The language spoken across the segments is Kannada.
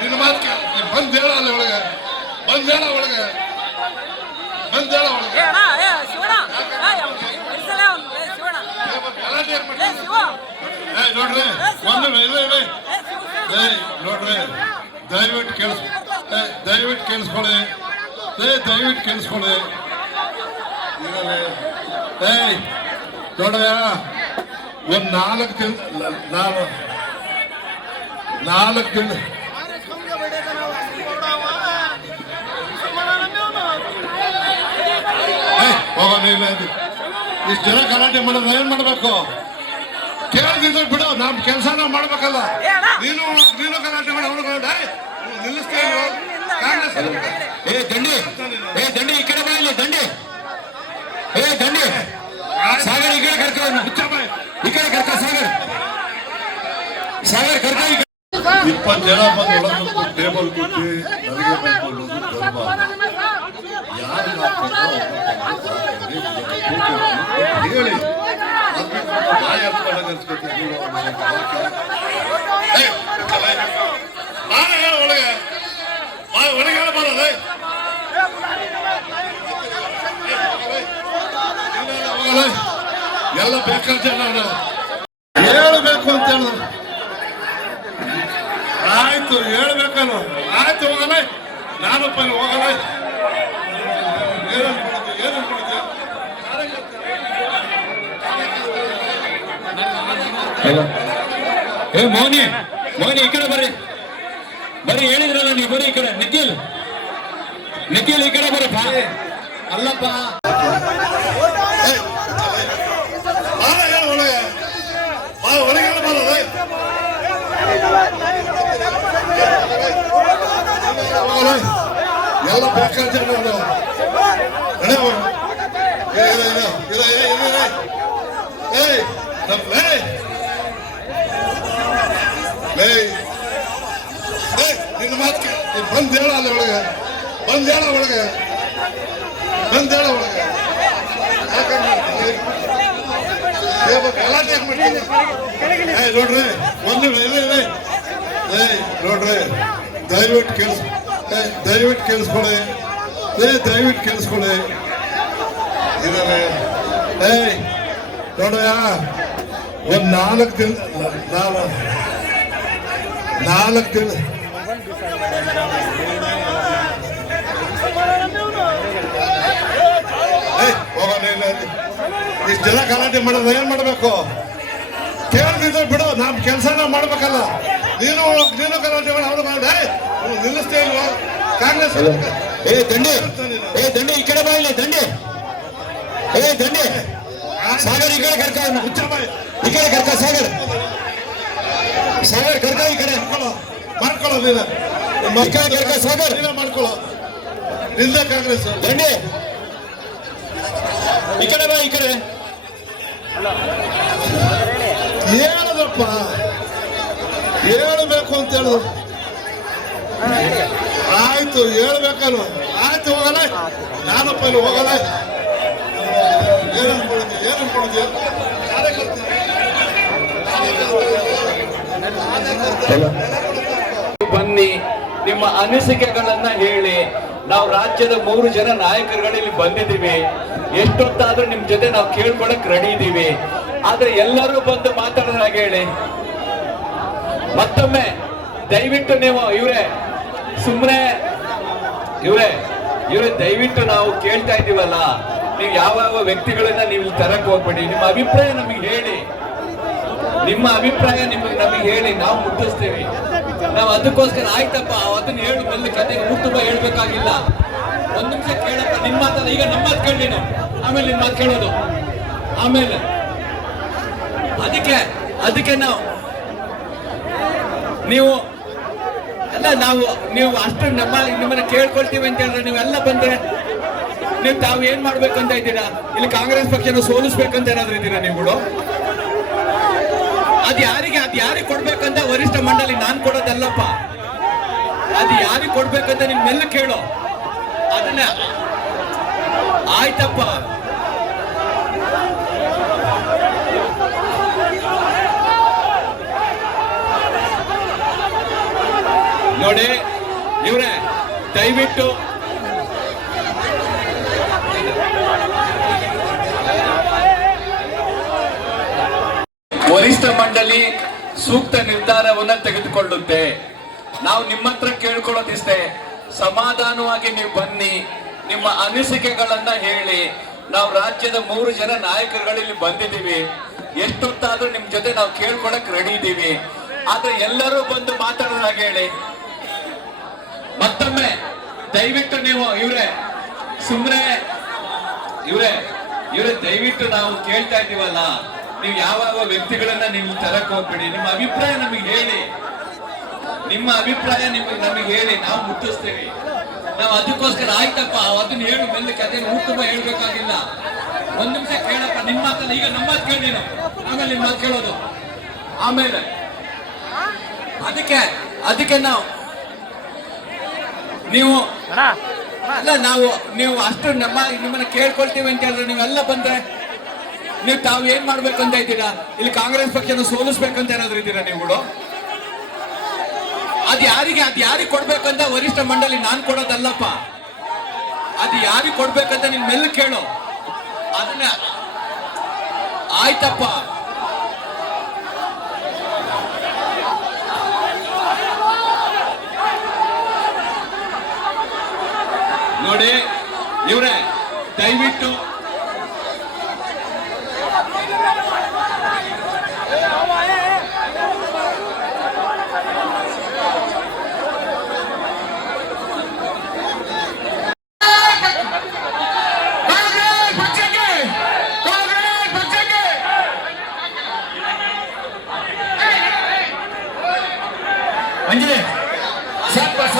ನಿನ್ನ ಮಾತು ಬಂದ್ ಹೇಳ ಅಲ್ಲಿ ಒಳಗೆ ಬಂದ್ ಹೇಳ ಒಳಗೆ ಬಂದ್ ಹೇಳ ಒಳಗೆ ನೋಡ್ರಿ ನೋಡ್ರಿ ದಯವಿಟ್ಟು ಕೇಳಿಸ್ಕೊಳ್ಳಿ ದಯವಿಟ್ಟು ಕೇಳಿಸ್ಕೊಳ್ಳಿ ನೋಡ್ರ ಒಂದ್ 4 ದಿನ ನಾನು 4 ದಿನ ಇಷ್ಟು ಜನ ಗಲಾಟೆ ಮಾಡೋದು ಏನ್ ಮಾಡ್ಬೇಕು? ಕೇಳ್ದಿದ್ರೆ ಬಿಡು, ನಮ್ ಕೆಲಸ ನಾವು ಮಾಡ್ಬೇಕಲ್ಲ. ನೀನು ಗಲಾಟೆ ಮಾಡಿ ನಿಲ್ಲಿಸ್ತೇವೆ. ದಂಡಿ ಈ ಕಡೆ ಬರಲಿ, ದಂಡಿ ದಂಡಿ ಸಾಗರ್ ಈ ಕಡೆ ಕರ್ಕ, ಈ ಕಡೆ ಕರ್ಕ, ಸಾಗರ್ ಕರ್ಕ. 20 ಜನ ಬಂದು ಒಳಗೆ ಟೇಬಲ್ ಕೂತಿ ನನಗೆ ಬೇಕು ಅನ್ನೋದು ಧರ್ಮ. ಯಾರು ಹೇಳಿ ಒಳಗೆ ಒಳಗೆ ಬರೋದ ಎಲ್ಲ ಬೇಕಂತ ಹೇಳ್ಬೇಕು ಅಂತ ಹೇಳ. ಆಯ್ತು ಹೇಳ್ಬೇಕಲ್ಲ, ಆಯ್ತು ಹೋಗಲ್ಲ, ನಾನು ಹೋಗಲ್ಲ. ಮೋನಿ ಈ ಕಡೆ ಬರ್ರಿ ಹೇಳಿದ್ರಲ್ಲ ನೀವು, ಬರ್ರಿ ಈ ಕಡೆ. ನಿಖಿಲ್ ಈ ಕಡೆ ಬರಪ್ಪ. ಅಲ್ಲಪ್ಪ ಎಲ್ಲ ಬೇಕಂತ ನಿನ್ನ ಮಾತು ಬಂದ್ ಹೇಳ ಅಲ್ಲಿ ಒಳಗೆ ಬಂದ್ ಹೇಳ ಒಳಗೆ ನೋಡ್ರಿ ನೋಡ್ರಿ ದಯವಿಟ್ಟು ಕೇಳಿಸ್ಕೊಳ್ಳಿ ಇದಾರೆ. ನೋಡ್ರ ಒಂದ್ 4 ದಿನ ನಾನು 4 ದಿನ ಇಷ್ಟು ಜನ ಗಲಾಟೆ ಮಾಡೋದು ಏನ್ ಮಾಡ್ಬೇಕು? ಕೇಳ್ದಿದ್ರೆ ಬಿಡು, ನಮ್ ಕೆಲಸ ನಾವು ಮಾಡ್ಬೇಕಲ್ಲ. ನೀನು ಗಲಾಟೆ ಮಾಡಿ ನಿಲ್ಲಿಸ್ತೇವೆ. ಕಾಂಗ್ರೆಸ್ ದಂಡಿ ಈ ಕಡೆ ಬರಲಿ, ದಂಡಿ ಸಾಗರ್ ಈ ಕಡೆ ಕರ್ಕ, ಈ ಕಡೆ ಕರ್ಕ, ಸಾಗರ್ ಕರ್ಕ, ಈ ಕಡೆ ಮಾಡ್ಕೊಳ್ಳೋ ನೀನು ಕರ್ಕ, ಸಾಗರ್ ಮಾಡ್ಕೊಳ್ಳೋ. ನಿಂದ ಕಾಂಗ್ರೆಸ್ ದಂಡಿ ಈ ಕಡೆ ಬಾ, ಈ ಕಡೆ ಹೇಳದಪ್ಪ, ಹೇಳ್ಬೇಕು ಅಂತ ಹೇಳುದು. ಆಯ್ತು ಹೇಳ್ಬೇಕಲ್ಲ, ಆಯ್ತು ಹೋಗಲ್ಲ, ನಾನಪ್ಪ ಇಲ್ಲಿ ಹೋಗಲ್ಲ. ಬನ್ನಿ, ನಿಮ್ಮ ಅನಿಸಿಕೆಗಳನ್ನ ಹೇಳಿ. ನಾವು ರಾಜ್ಯದ 3 ಜನ ನಾಯಕರುಗಳಲ್ಲಿ ಬಂದಿದ್ದೀವಿ. ಎಷ್ಟೊತ್ತಾದ್ರೂ ನಿಮ್ ಜೊತೆ ನಾವು ಕೇಳ್ಕೊಳಕ್ ರೆಡಿ ಇದ್ದೀವಿ. ಆದ್ರೆ ಎಲ್ಲರೂ ಬಂದು ಮಾತಾಡೋದಾಗಿ ಹೇಳಿ. ಮತ್ತೊಮ್ಮೆ ದಯವಿಟ್ಟು ನೀವು ಸುಮ್ಮನೆ ದಯವಿಟ್ಟು ನಾವು ಕೇಳ್ತಾ ಇದ್ದೀವಲ್ಲ, ನೀವು ಯಾವ ವ್ಯಕ್ತಿಗಳನ್ನ ನೀವು ತರಕ್ ಹೋಗ್ಬೇಡಿ. ನಿಮ್ಮ ಅಭಿಪ್ರಾಯ ನಮಗೆ ಹೇಳಿ, ನಮಗೆ ಹೇಳಿ, ನಾವು ಮುಟ್ಟಿಸ್ತೇವೆ. ನಾವು ಅದಕ್ಕೋಸ್ಕರ ಆಯ್ತಪ್ಪ ಅದನ್ನ ಹೇಳು, ಮೆಲ್ಲ ಕತೆ ತುಂಬ ಹೇಳ್ಬೇಕಾಗಿಲ್ಲ. 1 ನಿಮಿಷ ಕೇಳಪ್ಪ, ನಿನ್ ಮಾತಲ್ಲ. ಈಗ ನಮ್ಮ ಮಾತು ಕೇಳಿ ನಾವು, ಆಮೇಲೆ ನಿನ್ ಮಾತು ಕೇಳೋದು. ಆಮೇಲೆ ಅದಕ್ಕೆ ನೀವು ಅಷ್ಟು ನಿಮ್ಮನ್ನ ಕೇಳ್ಕೊಳ್ತೀವಿ ಅಂತ ಹೇಳಿದ್ರೆ ನೀವೆಲ್ಲ ಬಂದ್ರೆ ತಾವು ಏನ್ ಮಾಡ್ಬೇಕಂತ ಇದ್ದೀರಾ? ಇಲ್ಲಿ ಕಾಂಗ್ರೆಸ್ ಪಕ್ಷನ ಸೋಲಿಸ್ಬೇಕಂತ ಏನಾದ್ರು ಇದ್ದೀರಾ ನೀವುಗಳು? ಅದ್ ಯಾರಿಗೆ ಕೊಡ್ಬೇಕಂತ ವರಿಷ್ಠ ಮಂಡಳಿ ನಾನ್ ಕೊಡೋದಲ್ಲಪ್ಪ. ಅದು ಯಾರಿಗೆ ಕೊಡ್ಬೇಕಂತ ನಿಮ್ಮೆಲ್ಲ ಕೇಳೋ. ಅದನ್ನ ಆಯ್ತಪ್ಪ, ನೋಡಿ ಇವ್ರೆ ದಯವಿಟ್ಟು ವರಿಷ್ಠ ಮಂಡಳಿ ಸೂಕ್ತ ನಿರ್ಧಾರವನ್ನ ತೆಗೆದುಕೊಳ್ಳುತ್ತೆ. ನಾವು ನಿಮ್ಮ ಹತ್ರ ಕೇಳ್ಕೊಳ್ಳೋದಿಷ್ಟೇ, ಸಮಾಧಾನವಾಗಿ ನೀವು ಬನ್ನಿ, ನಿಮ್ಮ ಅನಿಸಿಕೆಗಳನ್ನ ಹೇಳಿ. ನಾವು ರಾಜ್ಯದ 3 ಜನ ನಾಯಕರುಗಳಲ್ಲಿ ಬಂದಿದ್ದೀವಿ. ಎಷ್ಟೊತ್ತಾದ್ರೂ ನಿಮ್ ಜೊತೆ ನಾವು ಕೇಳ್ಕೊಳಕ್ ರೆಡಿ ಇದ್ದೀವಿ. ಆದ್ರೆ ಎಲ್ಲರೂ ಬಂದು ಮಾತಾಡೋದಾಗ ಹೇಳಿ. ಮತ್ತೊಮ್ಮೆ ದಯವಿಟ್ಟು ನೀವು ಇವ್ರೆ ಸುಮ್ನೆ ಇವ್ರೆ ದಯವಿಟ್ಟು ನಾವು ಕೇಳ್ತಾ ಇದ್ದೀವಲ್ಲ, ನೀವು ಯಾವ ವ್ಯಕ್ತಿಗಳನ್ನ ನೀವು ತರಕ್ ಹೋಗ್ಬೇಡಿ. ನಿಮ್ಮ ಅಭಿಪ್ರಾಯ ನಮಗೆ ಹೇಳಿ, ನಿಮ್ಮ ಅಭಿಪ್ರಾಯ ನಮಗೆ ಹೇಳಿ, ನಾವು ಮುಟ್ಟಿಸ್ತೇವೆ. ನಾವು ಅದಕ್ಕೋಸ್ಕರ ಆಯ್ತಪ್ಪ ಅದನ್ನ ಹೇಳು ಮೆಲ್ಲಕ್ಕೆ, ಅದೇನು ಉತ್ತಮ ಹೇಳ್ಬೇಕಾಗಿಲ್ಲ. 1 ನಿಮಿಷ ಕೇಳಪ್ಪ ನಿಮ್ಮ ಮಾತನ್ನ. ಈಗ ನಮ್ಮ ಮಾತು ಕೇಳಿ ನೀನು, ಆಮೇಲೆ ನಿಮ್ಮ ಮಾತು ಕೇಳೋದು. ಆಮೇಲೆ ಅದಕ್ಕೆ ನೀವು ಅಲ್ಲ, ನೀವು ಅಷ್ಟು ನಿಮ್ಮನ್ನ ಕೇಳ್ಕೊಳ್ತೀವಿ ಅಂತ ಹೇಳಿದ್ರೆ ನೀವೆಲ್ಲ ಬಂದ್ರೆ ನೀವು ತಾವು ಏನ್ ಮಾಡ್ಬೇಕು ಅಂತ ಇದ್ದೀರಾ? ಇಲ್ಲಿ ಕಾಂಗ್ರೆಸ್ ಪಕ್ಷನ ಸೋಲಿಸ್ಬೇಕಂತ ಏನಾದ್ರು ಇದ್ದೀರಾ ನೀವುಗಳು? ಅದ್ ಯಾರಿಗೆ ಕೊಡ್ಬೇಕಂತ ವರಿಷ್ಠ ಮಂಡಳಿ ನಾನ್ ಕೊಡೋದಲ್ಲಪ್ಪ. ಅದು ಯಾರಿಗೆ ಕೊಡ್ಬೇಕಂತ ನಿನ್ ಮೆಲ್ಲ ಕೇಳು. ಅದನ್ನ ಆಯ್ತಪ್ಪ. ನೋಡಿ ಇವ್ರೆ ದಯವಿಟ್ಟು ಅಂಜಲಿ ಸಾಕ್ ಬರ್ರಿ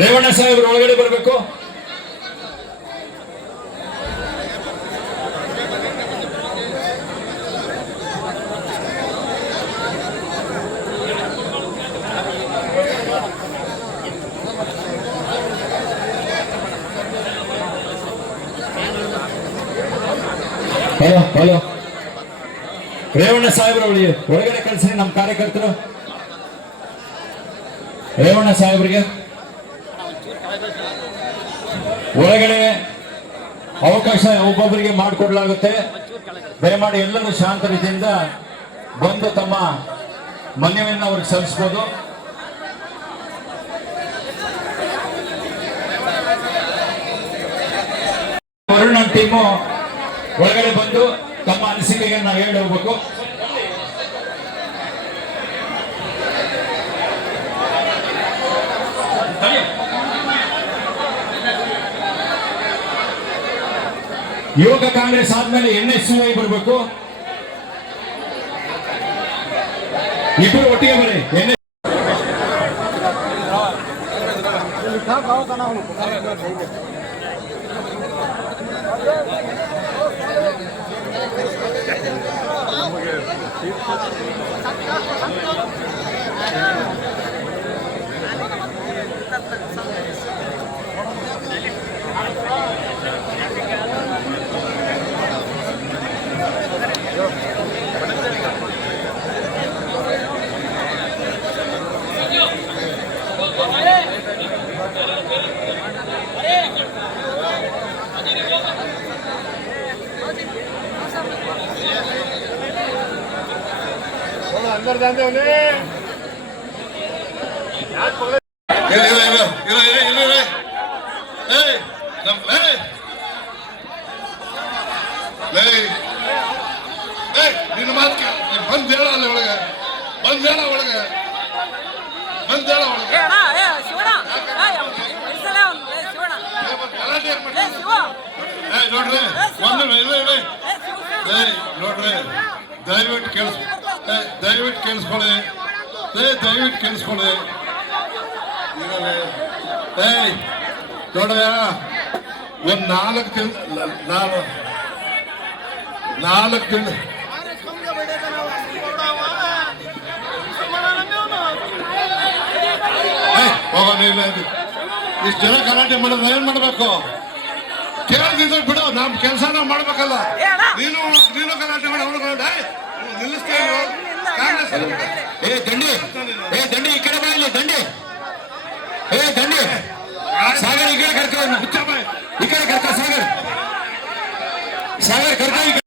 ರೇವಣ್ಣ ಸಾಹೇಬ್ರು ಒಳಗಡೆ ಬರಬೇಕು. ಹಲೋ ರೇವಣ್ಣ ಸಾಹೇಬ್ರು ಒಳಗಡೆ ಕಳಿಸ್ರಿ ನಮ್ಮ ಕಾರ್ಯಕರ್ತರು. ರೇವಣ್ಣ ಸಾಹೇಬ್ರಿಗೆ ಒಳಗಡೆ ಅವಕಾಶ ಒಬ್ಬೊಬ್ಬರಿಗೆ ಮಾಡಿಕೊಡ್ಲಾಗುತ್ತೆ. ದಯಮಾಡಿ ಎಲ್ಲರೂ ಶಾಂತ ರೀತಿಯಿಂದ ಬಂದು ತಮ್ಮ ಮನವಿಯನ್ನು ಅವ್ರಿಗೆ ಸಲ್ಲಿಸಬಹುದು. ವರುಣ ಟೀಮು ಒಳಗಡೆ ಬಂದು ತಮ್ಮ ಅನಿಸಿಕೆಗೆ ನಾವು ಹೇಳಿ ಹೋಗ್ಬೇಕು. ಯುವಕ ಕಾಂಗ್ರೆಸ್ ಆದ್ಮೇಲೆ NSUI ಬರಬೇಕು. ಇಬ್ಬರು ಒಟ್ಟಿಗೆ ಬರ್ರಿ. अंदर जाते होने ಬಂದೇಳ ಒಳಗೆ ಬಂದೇಳ ಒಳಗೆ ಗಲಾಟೆ ಏನ್ ಮಾಡ್ತೀರಿ? ನೋಡ್ರಿ ನೋಡ್ರಿ ದಯವಿಟ್ಟು ಕೇಳಿಸ್ಕೊಳ್ಳಿ ನೋಡ್ರಿ ಒಂದ್ 4 ತಿಂಗಳು ಇಷ್ಟು ಜನ ಗಲಾಟೆ ಮಾಡಿದ್ರೆ ಏನ್ ಮಾಡ್ಬೇಕು? ಕೇಳ್ದಿದ್ರೆ ಬಿಡು, ನಮ್ ಕೆಲಸ ನಾವು ಮಾಡ್ಬೇಕಲ್ಲ. ನೀನು ಗಲಾಟೆ ಮಾಡಿ ಅವ್ರು ನಿಲ್ಲಿಸ್ತೇವೆ. ಕಾಂಗ್ರೆಸ್ ದಂಡಿ ಈ ಕಡೆ ಬಾ ಇಲ್ಲಿ ದಂಡಿ ದಂಡಿ ಸಾಗರ್ ಈ ಕಡೆ ಕರ್ಕೊ ಈ ಕಡೆ ಕರ್ಕೊ ಸಾಗರ್ ಕರ್ಕೊ ಈ ಕಡೆ.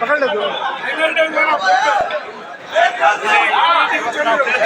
पकड़ ले